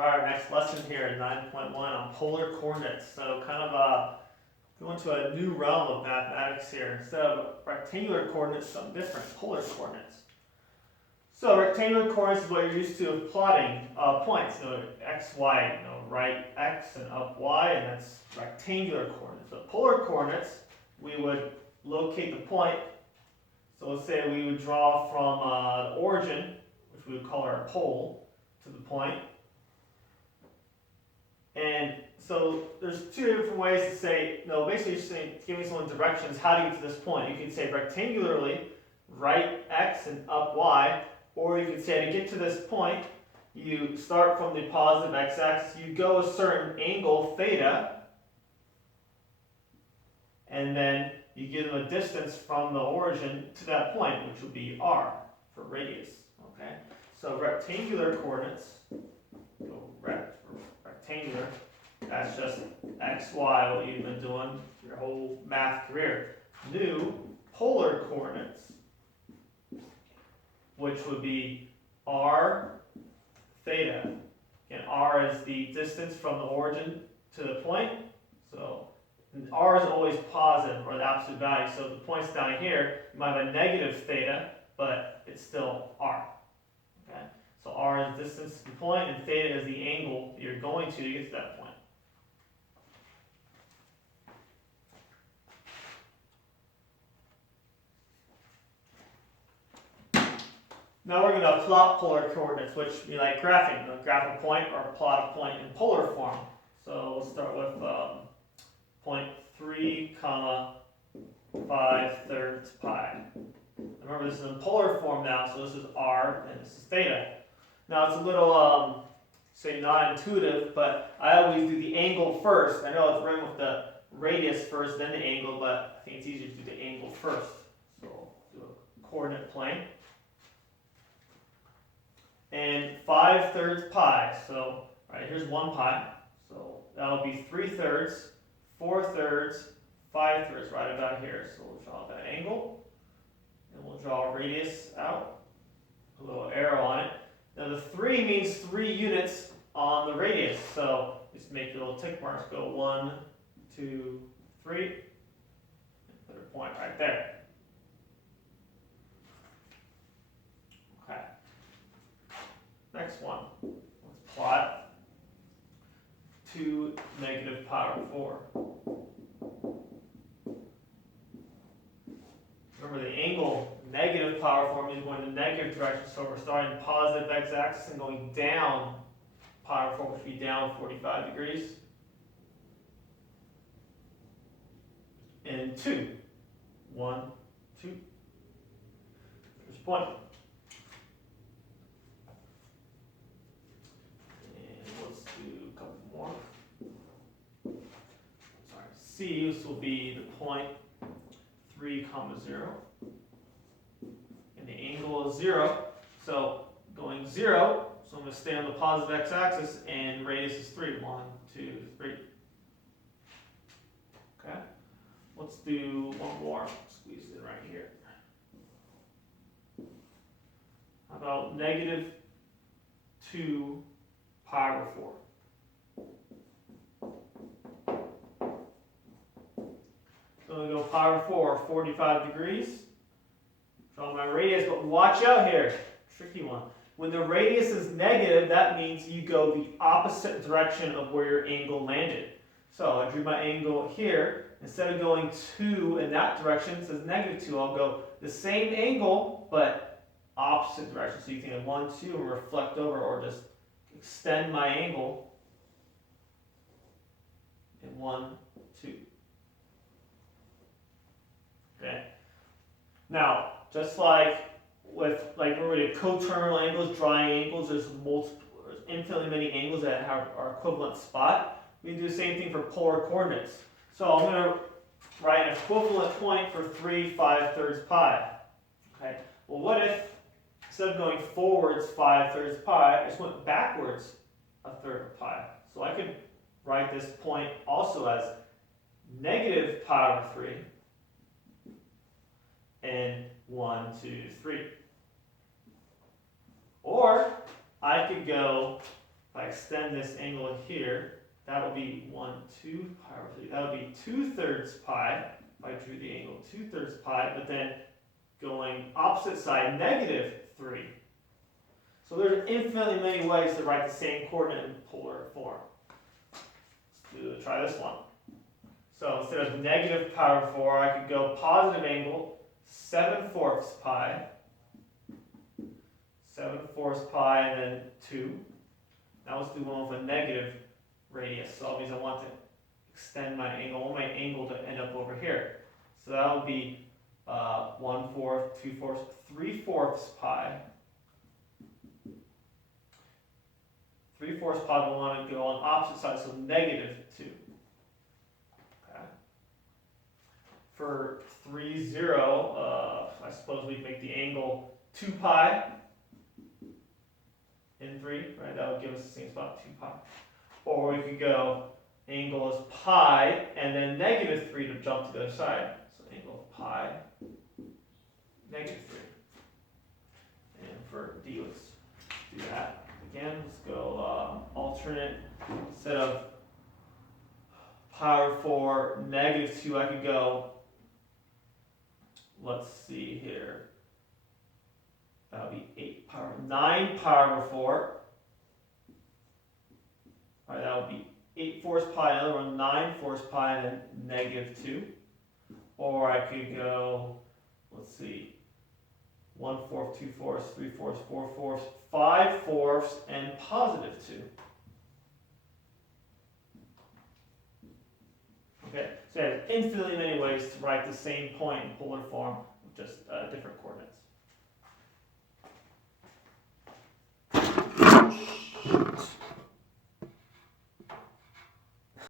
Alright, next lesson here, 9.1 on polar coordinates. So kind of go into a new realm of mathematics here. Instead of rectangular coordinates, something different, polar coordinates. So rectangular coordinates is what you're used to of plotting points. X, Y, right X and up Y, and that's rectangular coordinates. But polar coordinates, we would locate the point. So let's say we would draw from the origin, which we would call our pole, to the point. And so there's two different ways to say, basically you're saying, giving someone directions how to get to this point. You can say rectangularly, right X and up Y, or you can say to get to this point, you start from the positive x-axis, you go a certain angle, theta, and then you give them a distance from the origin to that point, which would be r for radius. Okay, so rectangular coordinates, go rectangular, that's just x, y, what you've been doing your whole math career. New polar coordinates, which would be r theta. And r is the distance from the origin to the point. So r is always positive, or the absolute value. So the point's down here, you might have a negative theta, but it's still r. Okay? So r is the distance to the point, and theta is the angle that you're going to get to that point. Now we're going to plot polar coordinates, which be like graphing, graph a point or plot a point in polar form. So we'll start with point 3, 5/3 pi. Remember, this is in polar form now, so this is r and this is theta. Now it's a little, say, not intuitive, but I always do the angle first. I know it's written with the radius first, then the angle, but I think it's easier to do the angle first. So we'll do a coordinate plane. And 5/3 pi, so here's 1 pi, so that'll be 3/3, 4/3, 5/3 right about here. So we'll draw that angle, and we'll draw a radius out, a little arrow on it. Now the 3 means 3 units on the radius, so just make your little tick marks, go 1, 2, 3, and put a point right there. Okay. Next one, let's plot 2 negative power 4. Remember, the angle negative power 4 means going in the negative direction, so we're starting positive x-axis and going down power 4, which would be down 45 degrees. And 2, 1, 2. There's a point. C, this will be the point 3, 0. And the angle is 0. So going 0, so I'm going to stay on the positive x-axis, and radius is 3. 1, 2, 3. Okay. Let's do one more. Squeeze it right here. How about negative 2 pi over 4? So I'm going to go pi over 4, 45 degrees. Draw my radius, but watch out here. Tricky one. When the radius is negative, that means you go the opposite direction of where your angle landed. So I drew my angle here. Instead of going 2 in that direction, it says negative 2. I'll go the same angle, but opposite direction. So you can 1, 2, and reflect over, or just extend my angle in 1, 2. Okay. Now, just like with remember the coterminal angles, drawing angles, there's infinitely many angles that have our equivalent spot. We can do the same thing for polar coordinates. So I'm going to write an equivalent point for 3 5/3 pi. Okay. Well, what if instead of going forwards 5/3 pi, I just went backwards 1/3 of pi? So I could write this point also as negative pi over 3. And 1, 2, 3. Or I could go, if I extend this angle here, that would be 1, 2 pi over 3. That would be 2/3 pi, if I drew the angle 2/3 pi, but then going opposite side, -3. So there's infinitely many ways to write the same coordinate in polar form. Try this one. So instead of negative pi over 4, I could go positive angle 7/4 pi, 7/4 pi, and then 2. Now let's do one with a negative radius. So that means I want to extend my angle. I want my angle to end up over here. So that would be 1/4, 2/4, 3/4 pi. 3/4 pi will want to go on opposite sides, so -2. Okay. For 3, 0, I suppose we make the angle 2 pi in 3, right? That would give us the same spot, 2 pi. Or we could go angle is pi and then -3 to jump to the other side. So angle of pi, -3. And for d, let's do that again. Let's go alternate. Instead of pi over 4, -2, I could go, let's see here. That would be 8 pi over 9 pi over 4. All right, that would be 8/4 pi, another one 9/4 pi, and then -2. Or I could go, let's see, 1/4, 2/4, 3/4, 4/4, 5/4, and +2. Okay, so there's infinitely many ways to write the same point in polar form with just a different coordinate.